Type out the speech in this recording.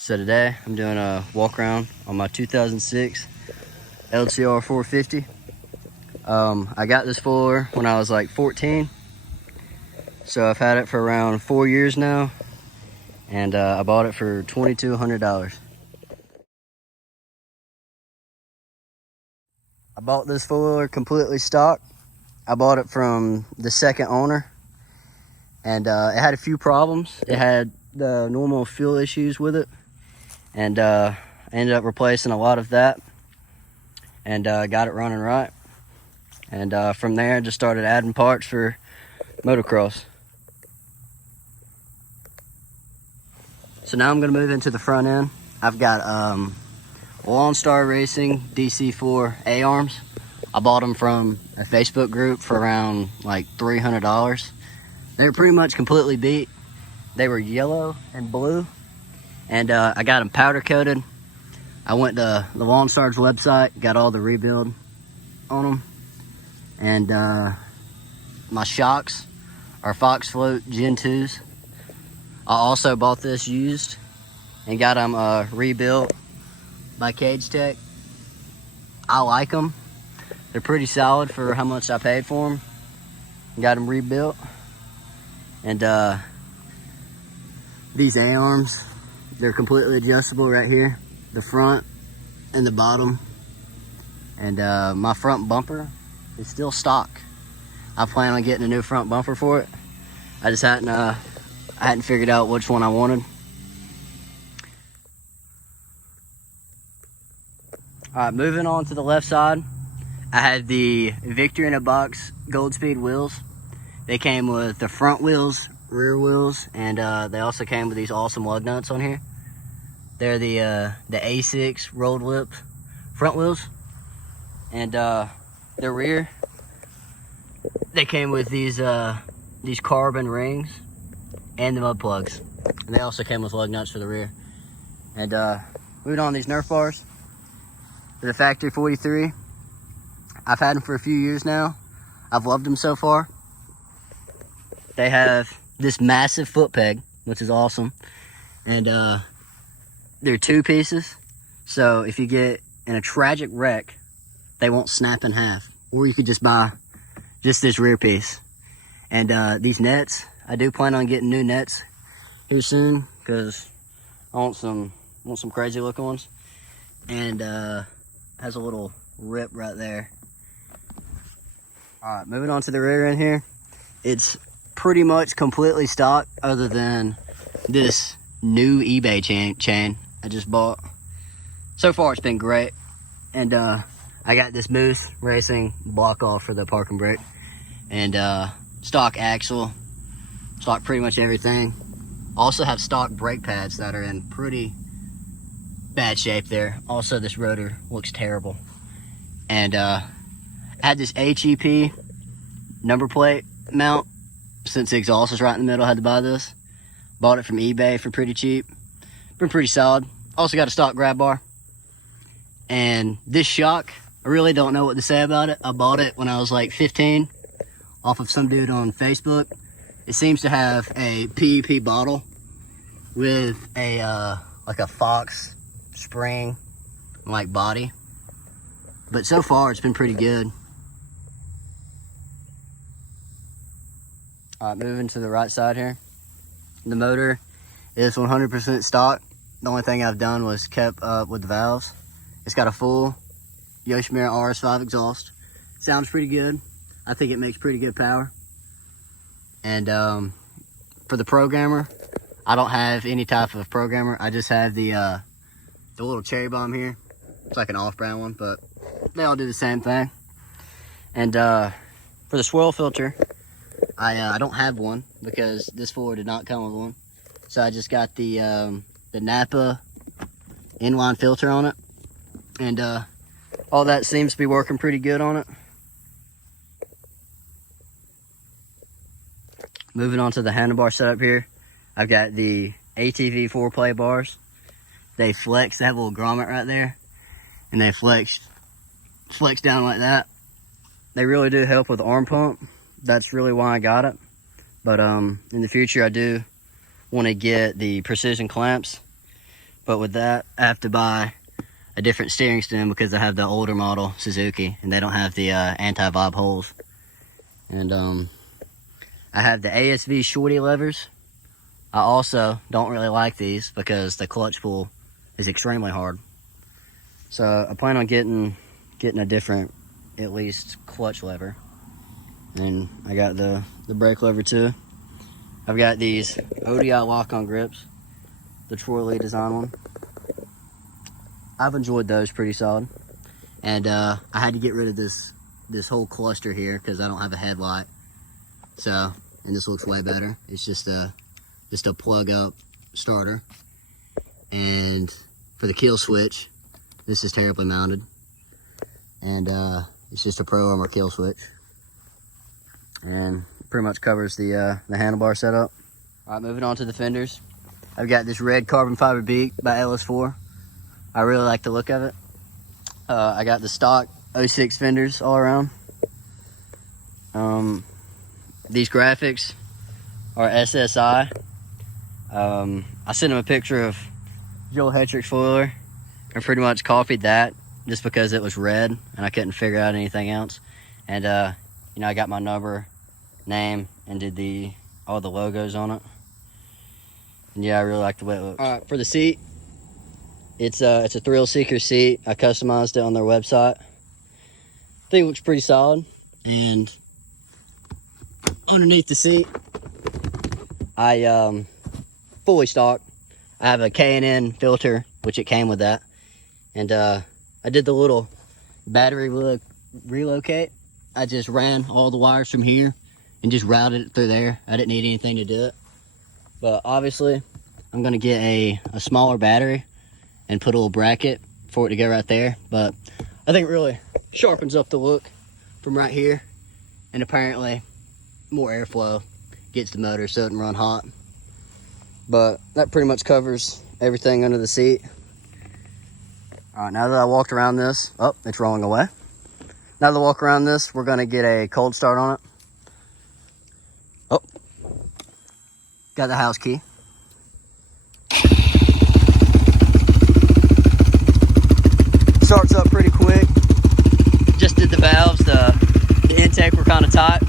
So today I'm doing a walk around on my 2006 LTR 450. I got this for when I was like 14. So I've had it for around 4 years now, and I bought it for $2,200. I bought this four-wheeler completely stock. I bought it from the second owner, and it had a few problems. It had the normal fuel issues with it, and I ended up replacing a lot of that, and got it running right. And from there, I just started adding parts for motocross. So now I'm gonna move into the front end. I've got Lone Star Racing DC4 A-arms. I bought them from a Facebook group for around like $300. They were pretty much completely beat. They were yellow and blue, and I got them powder coated. I went to the Lone Star's website, got all the rebuild on them, and my shocks are Fox Float Gen 2s. I also bought this used and got them rebuilt by Cage Tech. I like them. They're pretty solid for how much I paid for them. Got them rebuilt. And these A-arms, they're completely adjustable right here, the front and the bottom. And my front bumper is still stock. I plan on getting a new front bumper for it. I just hadn't figured out which one I wanted. All right, moving on to the left side, I had the Victory in a Box Gold Speed wheels. They came with the front wheels, rear wheels, and they also came with these awesome lug nuts on here. They're the A6 rolled lip front wheels, and the rear, they came with these carbon rings and the mud plugs, and they also came with lug nuts for the rear. And moving on, these Nerf bars, the Factory 43. I've had them for a few years now. I've loved them so far. They have this massive foot peg, which is awesome, and they're 2 pieces, so if you get in a tragic wreck, they won't snap in half. Or you could just buy just this rear piece. And these nets, I do plan on getting new nets here soon, because I want some crazy looking ones. And has a little rip right there. All right, moving on to the rear end here. It's pretty much completely stock, other than this new eBay chain I just bought. So far it's been great. And I got this Moose Racing block off for the parking brake, and stock axle, stock pretty much everything. Also have stock brake pads that are in pretty bad shape there. Also, this rotor looks terrible. And I had this HEP number plate mount. Since the exhaust is right in the middle, I had to buy this. Bought it from eBay for pretty cheap. Been pretty solid. Also got a stock grab bar. And this shock, I really don't know what to say about it. I bought it when I was like 15 off of some dude on Facebook. It seems to have a PEP bottle with a like a Fox spring like body, but so far it's been pretty good. All right, moving to the right side here. The motor is 100% stock. The only thing I've done was kept up with the valves. It's got a full Yoshimura RS5 exhaust. Sounds pretty good. I think it makes pretty good power. And for the programmer, I don't have any type of programmer. I just have the little cherry bomb here. It's like an off-brand one, but they all do the same thing. And for the swirl filter, I don't have one because this Ford did not come with one. So I just got the Napa inline filter on it, and all that seems to be working pretty good on it. Moving on to the handlebar setup here, I've got the ATV 4-play bars. They flex, they have a little grommet right there, and they flex down like that. They really do help with arm pump. That's really why I got it. But in the future, I do want to get the precision clamps But with that, I have to buy a different steering stem because I have the older model Suzuki and they don't have the anti-vibe holes. And I have the ASV shorty levers. I also don't really like these because the clutch pull is extremely hard. So I plan on getting a different, at least, clutch lever. And I got the brake lever too. I've got these ODI lock-on grips, the Troy Lee design one. I've enjoyed those pretty solid. And I had to get rid of this whole cluster here because I don't have a headlight. So, and this looks way better. It's just a plug up starter. And for the kill switch, this is terribly mounted. And it's just a Pro Armor kill switch. And pretty much covers the handlebar setup. All right, moving on to the fenders. I've got this red carbon fiber beak by LS4. I really like the look of it. I got the stock 06 fenders all around. These graphics are SSI. I sent him a picture of Joel Hetrick's spoiler and pretty much copied that just because it was red and I couldn't figure out anything else. And you know, I got my number, name, and did all the logos on it. And yeah, I really like the way it looks. All right, for the seat, it's a Thrill Seeker seat. I customized it on their website. I think it looks pretty solid. And underneath the seat, I fully stock. I have a K&N filter, which it came with that. And I did the little battery relocate. I just ran all the wires from here and just routed it through there. I didn't need anything to do it. But obviously, I'm gonna get a smaller battery and put a little bracket for it to go right there. But I think it really sharpens up the look from right here. And apparently, more airflow gets the motor so it doesn't run hot. But that pretty much covers everything under the seat. All right, now that I walked around this, oh, it's rolling away. Now that I walk around this, we're gonna get a cold start on it. Oh, got the house key. Starts up pretty quick. Just did the valves, the intake were kind of tight.